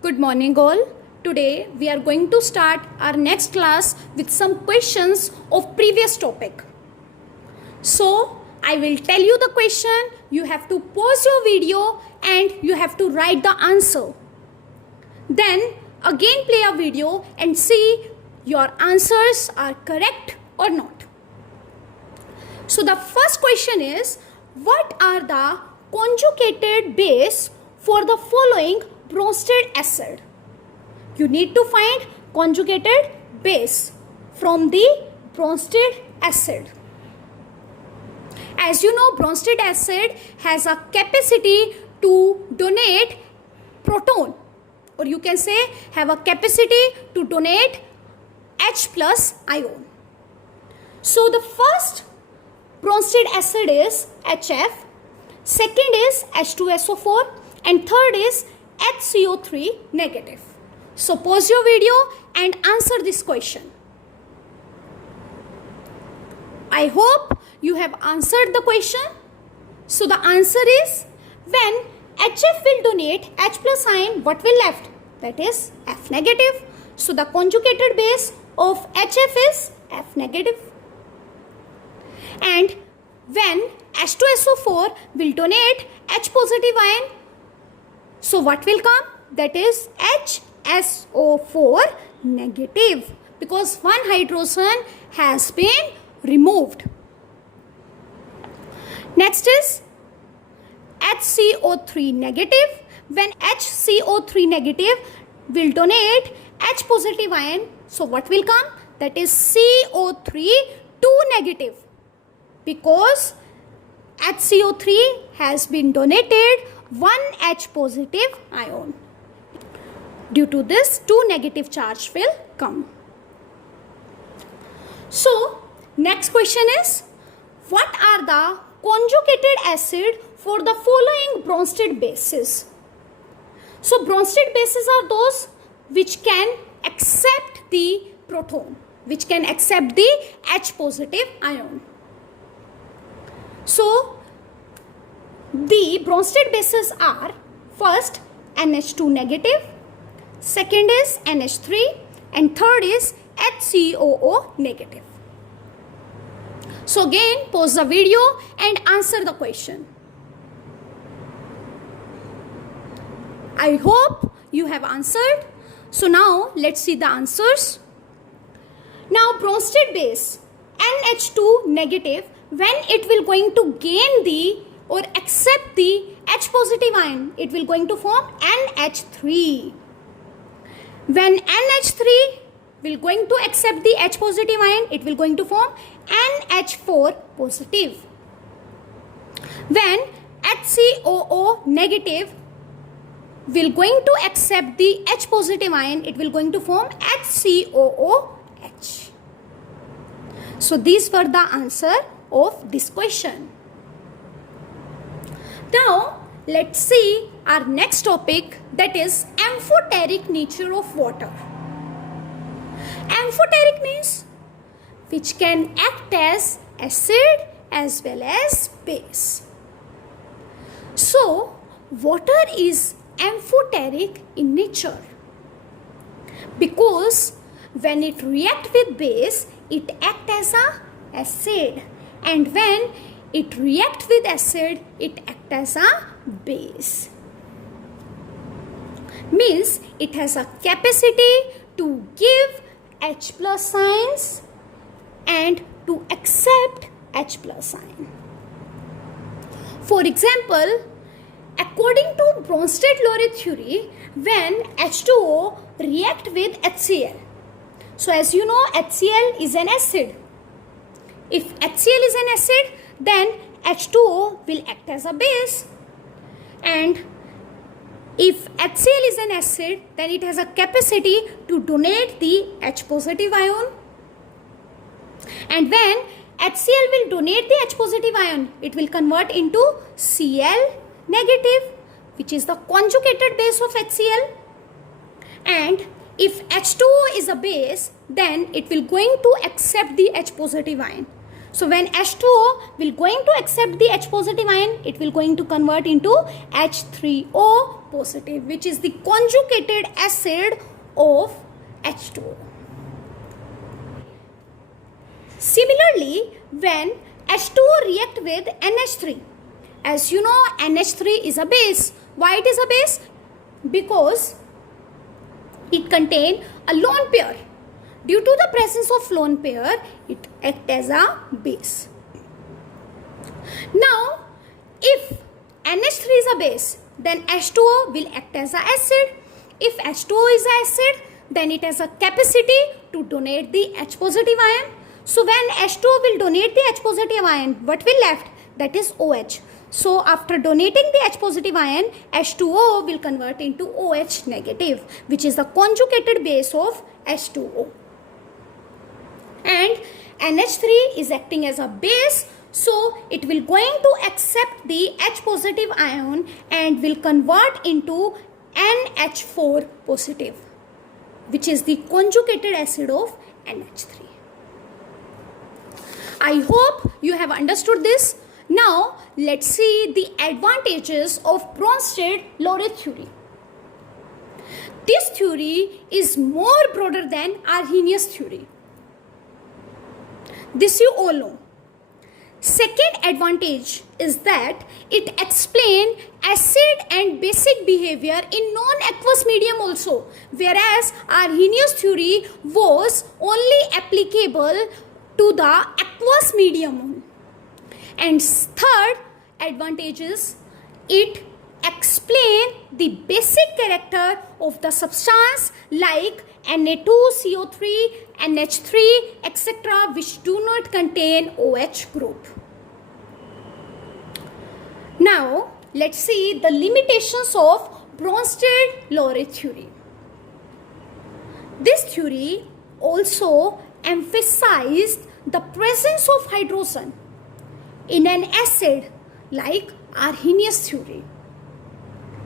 Good morning all. Today we are going to start our next class with some questions of previous topic. So I will tell you the question, you have to pause your video and you have to write the answer. Then again play a video and see your answers are correct or not. So the first question is, what are the conjugated base for the following Bronsted acid? You need to find conjugated base from the Bronsted acid. As you know, Bronsted acid has a capacity to donate proton, or you can say have a capacity to donate H plus ion. So the first Bronsted acid is HF, second is H2SO4 and third is HCO3 negative. So pause your video and answer this question. I hope you have answered the question. So the answer is, when HF will donate H plus ion, what will left? That is F negative. So the conjugated base of HF is F negative. And when H2SO4 will donate H positive ion, so what will come? That is HSO4 negative, because one hydrogen has been removed. Next is HCO3 negative. When HCO3 negative will donate H positive ion, so what will come? That is CO3 2 negative, because HCO3 has been donated one H positive ion. Due to this, 2 negative charge will come. So next question is, what are the conjugated acid for the following Bronsted bases? So Bronsted bases are those which can accept the proton, which can accept the H positive ion. So the Bronsted bases are, first NH2 negative, second is NH3 and third is HCOO negative. So again pause the video and answer the question. I hope you have answered. So now let's see the answers. Now Bronsted base NH2 negative, when it will going to gain the or accept the H positive ion, it will going to form NH3. When NH3 will going to accept the H positive ion, it will going to form NH4 positive. When HCOO negative will going to accept the H positive ion, it will going to form HCOOH. So these were the answer of this question. Now let's see our next topic, that is amphoteric nature of water. Amphoteric means which can act as acid as well as base. So water is amphoteric in nature because when it react with base, it act as a acid, and when it react with acid, it act as a base. Means it has a capacity to give H plus ions and to accept H plus ion. For example, according to Bronsted-Lowry theory, when H2O react with HCl, so as you know, HCl is an acid. If HCl is an acid, then H2O will act as a base, and if HCl is an acid, then it has a capacity to donate the H positive ion, and when HCl will donate the H positive ion, it will convert into Cl negative, which is the conjugated base of HCl, and if H2O is a base, then it will going to accept the H positive ion. So when H2O will going to accept the H positive ion, it will going to convert into H3O positive, which is the conjugated acid of H2O. Similarly, when H2O react with NH3, as you know, NH3 is a base. Why it is a base? Because it contains a lone pair. Due to the presence of lone pair, it acts as a base. Now, if NH3 is a base, then H2O will act as an acid. If H2O is an acid, then it has a capacity to donate the H positive ion. So when H2O will donate the H positive ion, what will left? That is OH. So after donating the H positive ion, H2O will convert into OH negative, which is the conjugated base of H2O. And NH3 is acting as a base, so it will going to accept the H positive ion and will convert into NH4 positive, which is the conjugated acid of NH3. I hope you have understood this. Now let's see the advantages of Bronsted-Lowry theory. This theory is more broader than Arrhenius theory. This you all know. Second advantage is that it explains acid and basic behavior in non-aqueous medium also, whereas Arrhenius theory was only applicable to the aqueous medium. And third advantage is it explains the basic character of the substance like Na2CO3, NH3, etc., which do not contain OH group. Now let's see the limitations of Bronsted-Lowry theory. This theory also emphasized the presence of hydrogen in an acid like Arrhenius theory.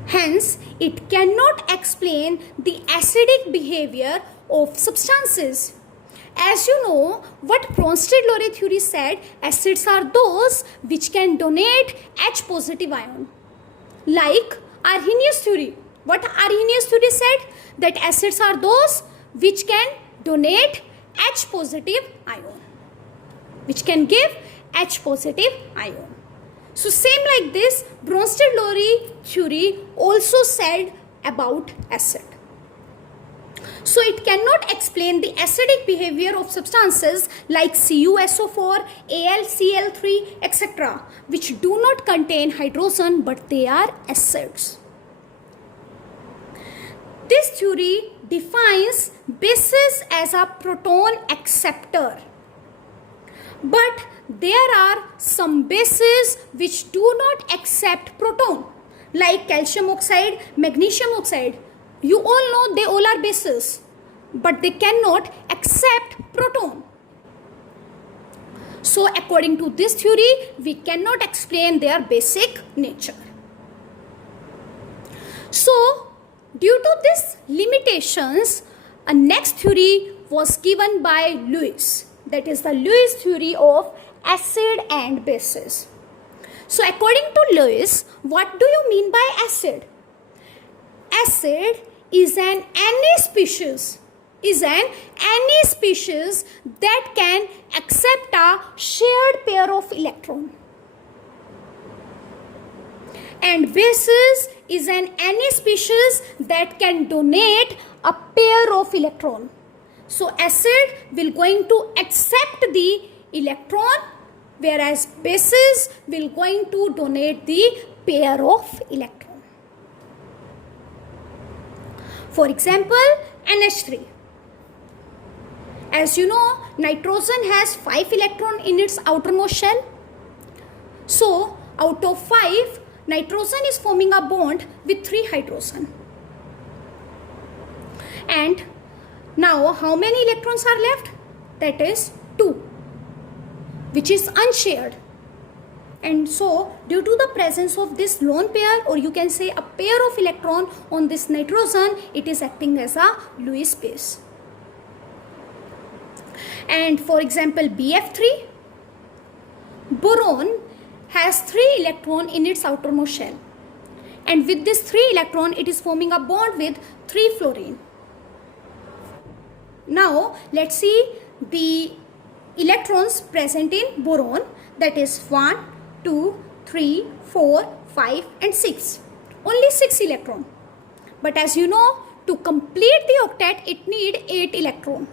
Hence, it cannot explain the acidic behavior of substances. As you know, what Bronsted-Lowry theory said, acids are those which can donate H positive ion. Like Arrhenius theory. What Arrhenius theory said? That acids are those which can donate H positive ion, which can give H positive ion. So same like this, Bronsted-Lowry theory also said about acid. So it cannot explain the acidic behavior of substances like CuSO4, AlCl3, etc., which do not contain hydrogen but they are acids. This theory defines bases as a proton acceptor. But there are some bases which do not accept proton, like calcium oxide, magnesium oxide. You all know they all are bases, but they cannot accept proton. So according to this theory, we cannot explain their basic nature. So due to these limitations, a next theory was given by Lewis. That is the Lewis theory of acid and bases. So according to Lewis, what do you mean by acid? Acid is any species that can accept a shared pair of electron. And bases is any species that can donate a pair of electron. So acid will going to accept the electron, whereas bases will going to donate the pair of electron. For example, NH3. As you know, nitrogen has 5 electrons in its outermost shell. So out of 5, nitrogen is forming a bond with 3 hydrogen. And now how many electrons are left? That is 2, which is unshared. And so due to the presence of this lone pair, or you can say a pair of electron on this nitrogen, it is acting as a Lewis base. And for example, BF3, boron has 3 electrons in its outermost shell. and with this 3 electron it is forming a bond with 3 fluorine. Now let's see the electrons present in boron, that is 1, 2, 3, 4, 5 and 6. Only 6 electron. But as you know, to complete the octet it need 8 electron.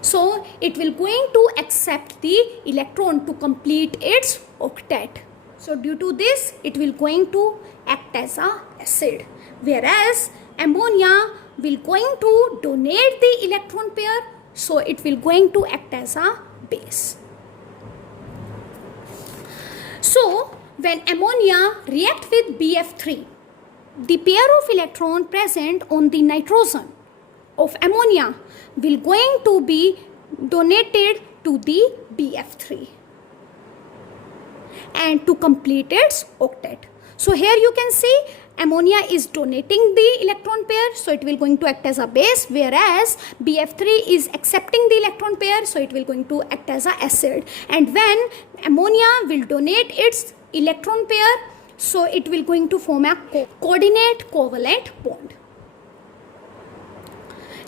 So it will going to accept the electron to complete its octet. So due to this it will going to act as a acid, whereas ammonia will going to donate the electron pair, so it will going to act as a base. So when ammonia react with BF3, the pair of electron present on the nitrogen of ammonia will going to be donated to the BF3 and to complete its octet. So here you can see ammonia is donating the electron pair, so it will going to act as a base, whereas BF3 is accepting the electron pair, so it will going to act as a acid. And when ammonia will donate its electron pair, so it will going to form a coordinate covalent bond.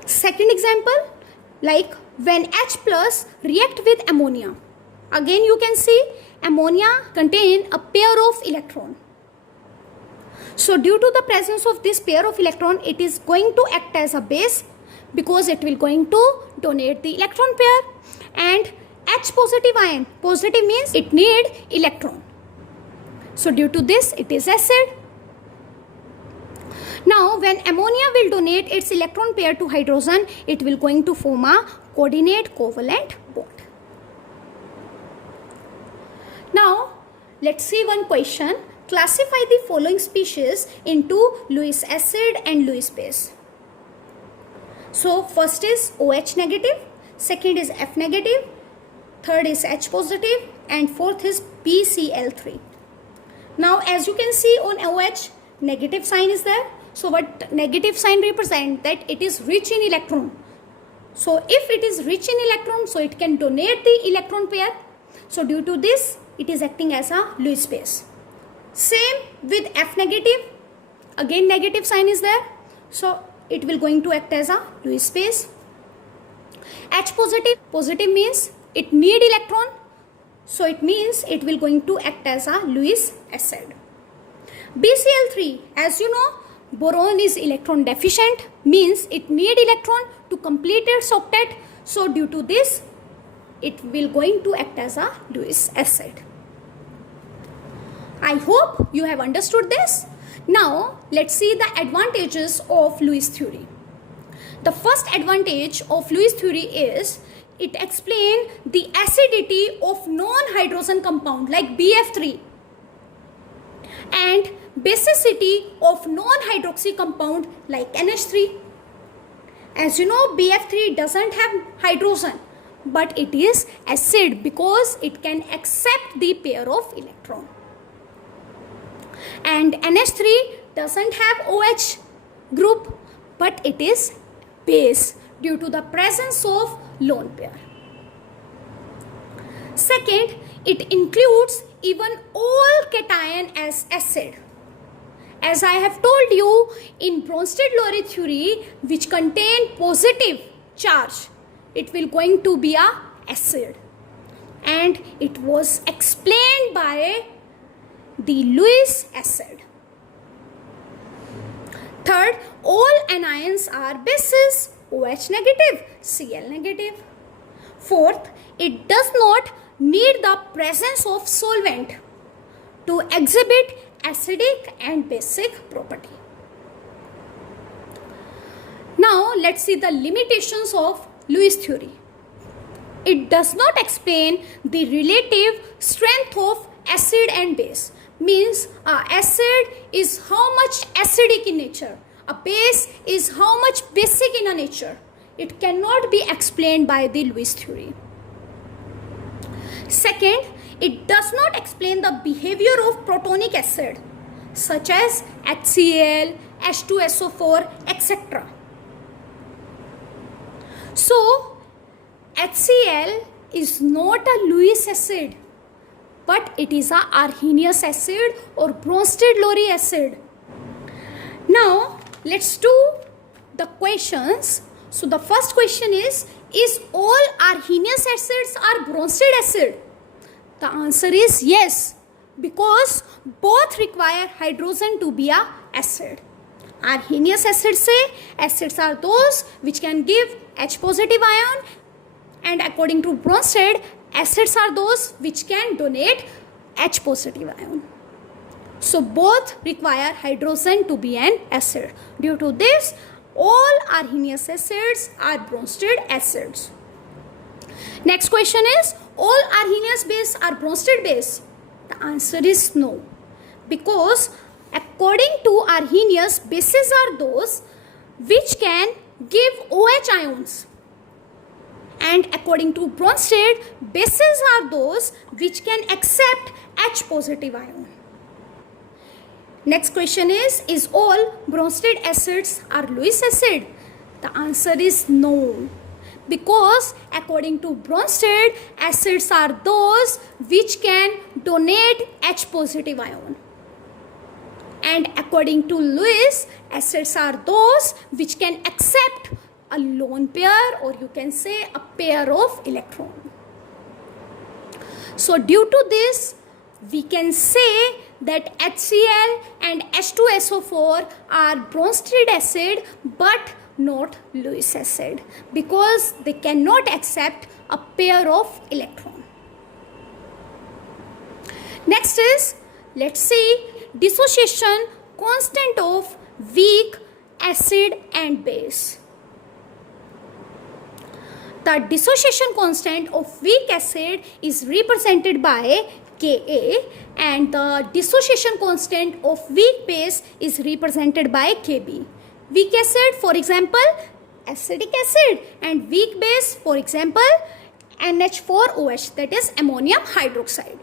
Second example, like when H plus react with ammonia, again you can see ammonia contain a pair of electron. So due to the presence of this pair of electron, it is going to act as a base because it will going to donate the electron pair. And H positive ion, positive means it need electron. So due to this it is acid. Now when ammonia will donate its electron pair to hydrogen, it will going to form a coordinate covalent bond. Now let's see one question. Classify the following species into Lewis acid and Lewis base. So first is OH negative, second is F negative, third is H positive and fourth is BCl3. Now as you can see on OH, negative sign is there. So what negative sign represent? That it is rich in electron. So if it is rich in electron, so it can donate the electron pair. So due to this it is acting as a Lewis base. Same with F negative, again negative sign is there, so it will going to act as a Lewis base. H positive, positive means it need electron, so it means it will going to act as a Lewis acid. BCl3, as you know, boron is electron deficient, means it need electron to complete its octet, so due to this it will going to act as a Lewis acid. I hope you have understood this. Now let's see the advantages of Lewis theory. The first advantage of Lewis theory is it explains the acidity of non-hydrogen compound like BF3 and basicity of non-hydroxy compound like NH3. As you know, BF3 doesn't have hydrogen, but it is acid because it can accept the pair of electron. And NH3 doesn't have OH group, but it is base due to the presence of lone pair. Second, it includes even all cation as acid. As I have told you, in Bronsted-Lowry theory, which contain positive charge, it will going to be a acid. And it was explained by the Lewis acid. Third, all anions are bases, OH negative, Cl negative. Fourth, it does not need the presence of solvent to exhibit acidic and basic property. Now let's see the limitations of Lewis theory. It does not explain the relative strength of acid and base. Means acid is how much acidic in nature, a base is how much basic in a nature. It cannot be explained by the Lewis theory. Second, it does not explain the behavior of protonic acid such as HCl, H2SO4, etc. So HCl is not a Lewis acid, but it is a Arrhenius acid or Bronsted-Lowry acid. Now let's do the questions. So the first question is all Arrhenius acids are Bronsted acid? The answer is yes, because both require hydrogen to be a acid. Arrhenius acids say acids are those which can give H positive ion, and according to Bronsted, acids are those which can donate H positive ion. So both require hydrogen to be an acid. Due to this, all Arrhenius acids are Bronsted acids. Next question is, all Arrhenius bases are Bronsted base? The answer is no, because according to Arrhenius, bases are those which can give OH ions, and according to Bronsted, bases are those which can accept H positive ion. Next question is all Bronsted acids are Lewis acid? The answer is no, because according to Bronsted, acids are those which can donate H positive ion, and according to Lewis, acids are those which can accept a lone pair, or you can say a pair of electron. So due to this, we can say that HCl and H2SO4 are Bronsted acid but not Lewis acid, because they cannot accept a pair of electron. Next is, let's see dissociation constant of weak acid and base. The dissociation constant of weak acid is represented by Ka, and the dissociation constant of weak base is represented by Kb. Weak acid, for example, acetic acid, and weak base, for example, NH4OH, that is ammonium hydroxide.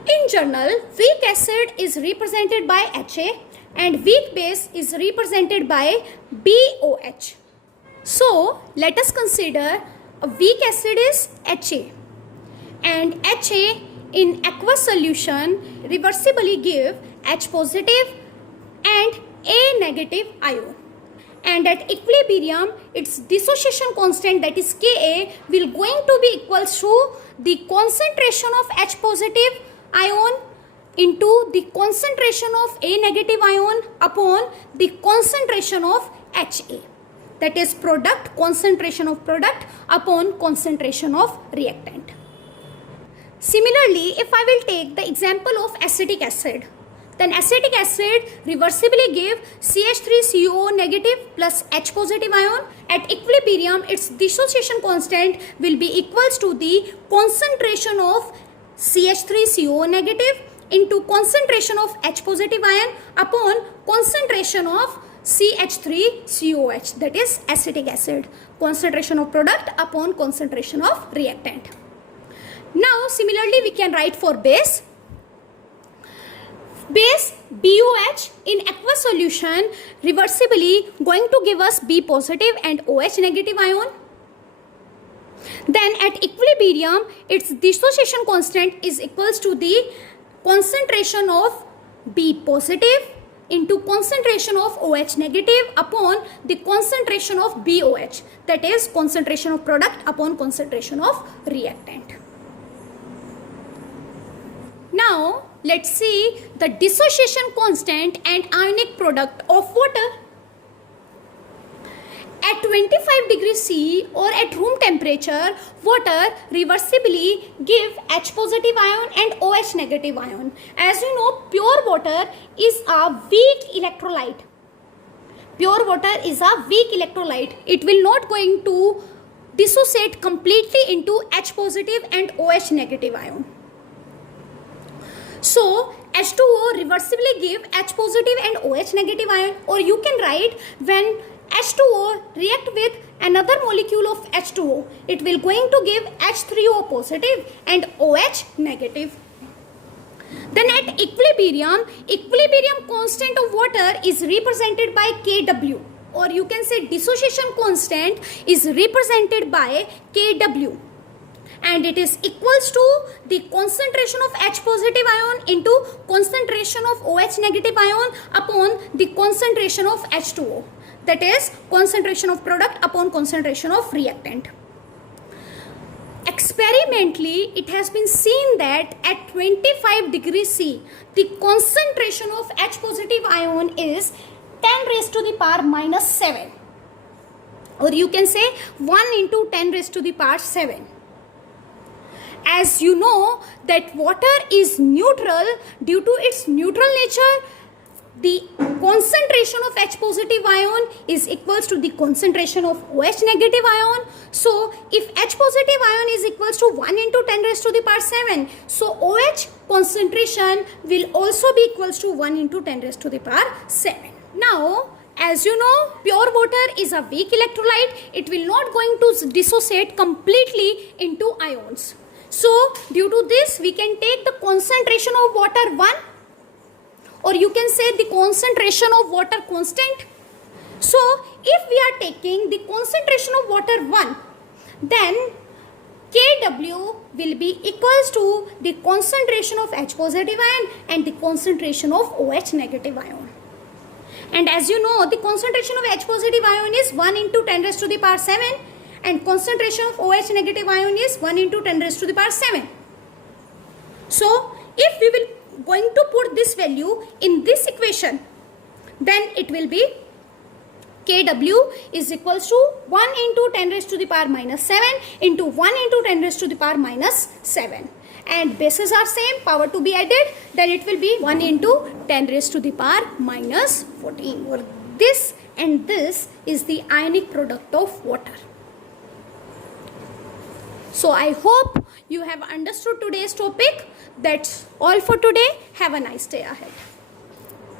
In general, weak acid is represented by Ha and weak base is represented by BOH. So let us consider a weak acid is Ha, and Ha in aqueous solution reversibly give H positive and A negative ion, and at equilibrium its dissociation constant, that is Ka, will going to be equals to the concentration of H positive ion into the concentration of A negative ion upon the concentration of Ha. That is product, concentration of product upon concentration of reactant. Similarly, if I will take the example of acetic acid, then acetic acid reversibly give CH3COO negative plus H positive ion. At equilibrium, its dissociation constant will be equals to the concentration of CH3COO negative into concentration of H positive ion upon concentration of CH3COH, that is acetic acid. Concentration of product upon concentration of reactant. Now similarly we can write for base. Base BOH in aqueous solution reversibly going to give us B positive and OH negative ion. Then at equilibrium its dissociation constant is equals to the concentration of B positive into concentration of OH negative upon the concentration of BOH, that is concentration of product upon concentration of reactant. Now let's see the dissociation constant and ionic product of water. At 25 degrees C or at room temperature, water reversibly give H positive ion and OH negative ion. As you know, pure water is a weak electrolyte. Pure water is a weak electrolyte. It will not going to dissociate completely into H positive and OH negative ion. So H2O reversibly give H positive and OH negative ion, or you can write when H2O react with another molecule of H2O, it will going to give H3O positive and OH negative. Then at equilibrium constant of water is represented by Kw, or you can say dissociation constant is represented by Kw. and it is equals to the concentration of H positive ion into concentration of OH negative ion upon the concentration of H2O. That is concentration of product upon concentration of reactant. Experimentally, it has been seen that at 25 degrees C, the concentration of H positive ion is 10 raised to the power minus 7. Or you can say 1 into 10 raised to the power 7. As you know that water is neutral, due to its neutral nature, the concentration of H positive ion is equals to the concentration of OH negative ion. So if H positive ion is equals to 1 into 10 raised to the power 7, so OH concentration will also be equals to 1 into 10 raised to the power 7. Now, as you know, pure water is a weak electrolyte. It will not going to dissociate completely into ions. So due to this, we can take the concentration of water 1, or you can say the concentration of water constant. So if we are taking the concentration of water 1, then Kw will be equals to the concentration of H positive ion and the concentration of OH negative ion. And as you know, the concentration of H positive ion is 1 into 10 raised to the power 7 and concentration of OH negative ion is 1 into 10 raised to the power 7. So if we will going to put this value in this equation, then it will be Kw is equals to 1 into 10 raised to the power minus 7 into 1 into 10 raised to the power minus 7. And bases are same, power to be added, then it will be 1 into 10 raised to the power minus 14. Or this and this is the ionic product of water. So I hope you have understood today's topic. That's all for today. Have a nice day ahead.